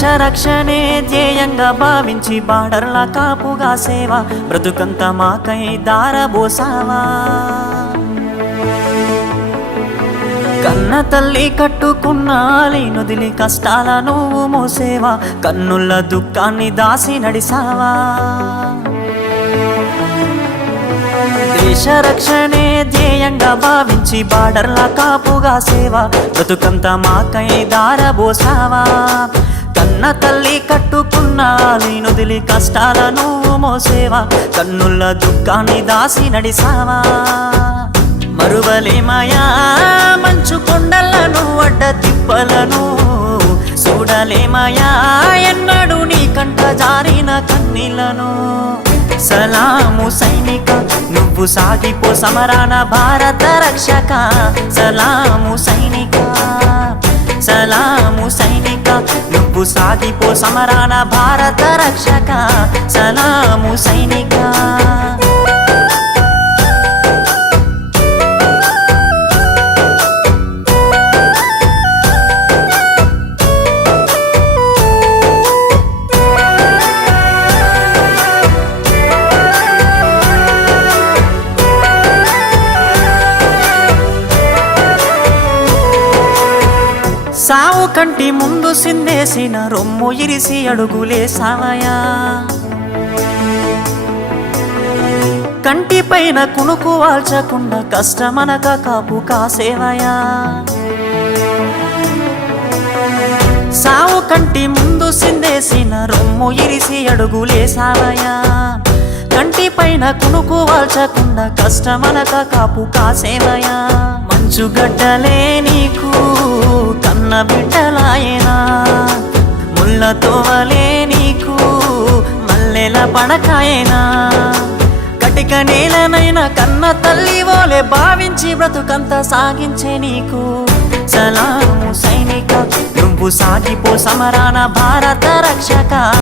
దేశ రక్షణే ధ్యేయంగా భావించి బార్డర్ల కాపుగా సేవ బ్రతుకంత మాకై దారబోసావా. కన్న తల్లి కట్టుకున్న లేనుదిలి కష్టాల నువ్వు మోసేవా, కన్నుల దుఃఖాన్ని దాసి నడిసావా. దేశ రక్షణే ధ్యేయంగా భావించి బార్డర్ల కాపుగా సేవ బ్రతుకంత మాకై దారబోసావా. కన్న తల్లి కట్టుకున్న లేనుదిలి కష్టాల నువ్వు మోసేవా, కన్నుల దుఃఖాన్ని దాసి నడిసావా. మరువలేమయా మంచు కొండలను అడ్డ తిప్పలను, చూడలేమయా ఎన్నడు నీ కంట జారిన కన్నీళ్లను. సలాము సైనిక నువ్వు సాగిపో సమరాన భారత రక్షక. సలాము సైనిక, సలాము సైనిక నువ్వు సాగిపో సమరాన భారత రక్షక. సలాము సైనిక. సావు కంటి ముందు సిందేసిన రొమ్ము ఇరిసి అడుగులేసావయా. కంటి పైన కునుకు వాల్చకుండా కష్టమనక కాపు కాసేవయా. సావు కంటి ముందు సిందేసిన రొమ్ము ఇరిసి అడుగులేసావయా. కంటి పైన కునుకు వాల్చకుండా కష్టమనక కాపు కాసేవయా. మంచు గడ్డలే నీకు కన్న బిడ్డలాయనా, ముళ్ళతో వలే నీకు మల్లెల పడకాయనా. కటిక నేలనైనా కన్న తల్లి వోలే భావించి బ్రతుకంత సాగించే నీకు. సలాము సైనిక నువ్వు సాగిపో సమరాన భారత రక్షక.